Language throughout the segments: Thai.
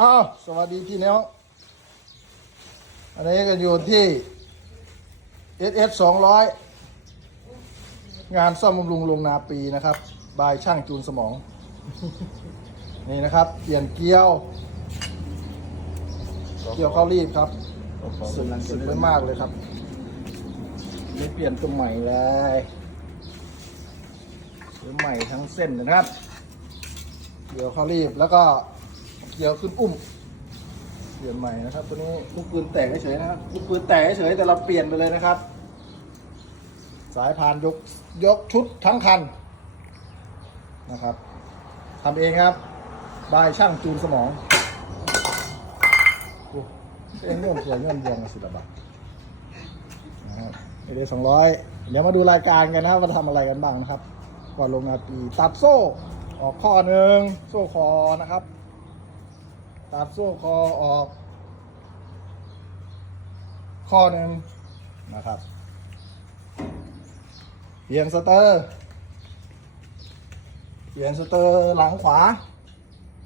อ้าวสวัสดีพี่น้องอันนี้ก็อยู่ที่ SS 200 งานซ่อมบำรุงโรงนาปีนะครับ บายช่างจูนสมอง นี่นะครับ เปลี่ยนเกียว เกียวเข้ารีบครับสุดสุดไปมากเลยครับนี่เปลี่ยนตัวใหม่เลยตัวใหม่ทั้งเส้นนะครับ เกียวเข้ารีบแล้วก็ เกียวขึ้นอุ้ม เปลี่ยนใหม่นะครับ ตัวนี้ลูกปืนแตกเฉยๆนะครับลูกปืนแตกเฉยๆแต่เราเปลี่ยนไปเลยนะครับ สายพานยกยกชุดทั้งคันนะครับทำเองครับบายช่างจูนสมองโอ้เอ็นเงื่อนเสียเงื่อนเยียงสิละบาทนะครับเอเดสองร้อยเดี๋ยวมาดูรายการกันนะครับว่าทำอะไรกันบ้างนะครับ ก่อนลงนาปีตัดโซ่ออกข้อหนึ่งโซ่คอนะครับ ตัดโซ่คอออก ข้อหนึ่งนะครับเปลี่ยนสเตอร์เปลี่ยนสเตอร์หลังขวา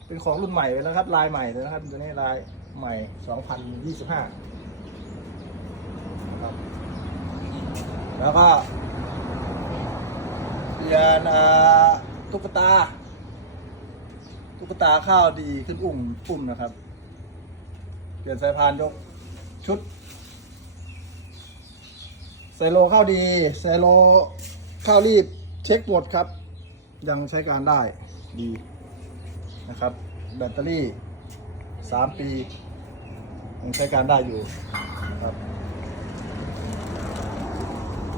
เป็นของรุ่นใหม่เลยนะครับ ลายใหม่เลยนะครับตัวนี้ลายใหม่ 2025นะครับแล้วก็เปลี่ยนตุ๊กตา ตุ๊กตาข้าวดีขึ้นอุ้มอุ้มนะครับ เปลี่ยนสายพานยกชุดไซโลข้าวดีไซโลข้าวรีบเช็คหมดครับ ยังใช้การได้ดีนะครับ แบตเตอรี่ 3 ปี ยังใช้การได้อยู่ครับ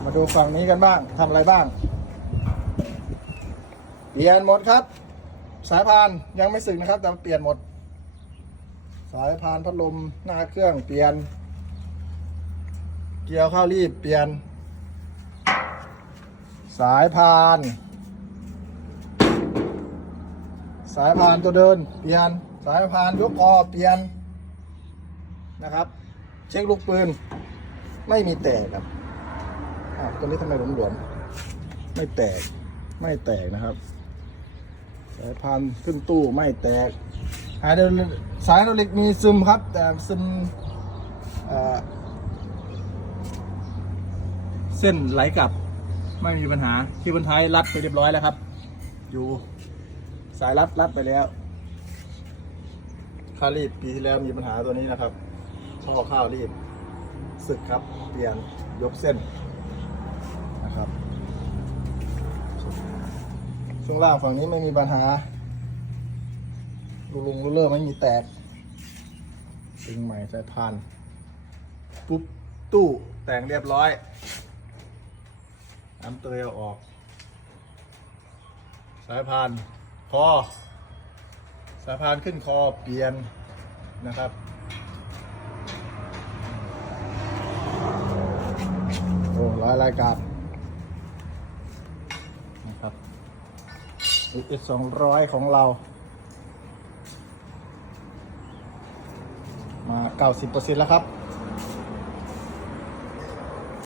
มาดูฝั่งนี้กันบ้างทำอะไรบ้างเปลี่ยนหมดครับ สายพานยังไม่สึกนะครับ แต่เปลี่ยนหมด สายพานพัดลมหน้าเครื่องเปลี่ยน เกียวเข้ารีบเปลี่ยน สายพาน สายพานตัวเดิน เปลี่ยน สายพานยกคอเปลี่ยนนะครับ เช็คลูกปืน ไม่มีแตกครับตัวนี้ทำไมหลวมๆไม่แตกไม่แตกนะครับ สายพานขึ้นตู้ไม่แตกไฮโดรสายไฮโดรลิกมีซึมครับ แต่ซึมเอ่อเส้นไหลกลับไม่มีปัญหาที่บนท้ายรัดไปเรียบร้อยแล้วครับ อยู่สายรัดรัดไปแล้วข้าวรีบปีที่แล้วมีปัญหาตัวนี้นะครับท่อข้าวรีบสึกครับ เปลี่ยนยกเส้นนะครับ ช่วงล่างฝั่งนี้ไม่มีปัญหาลูลุงลูเลอร์ไม่มีแตกดึงใหม่สายพานปุ๊บตู้แต่งเรียบร้อยน้ำเตยเอาออก สายพานคอสายพานขึ้นคอเปลี่ยนนะครับโอ้ร้อยรายการนะครับ เอสองร้อยของเรา มา 90%แล้วครับ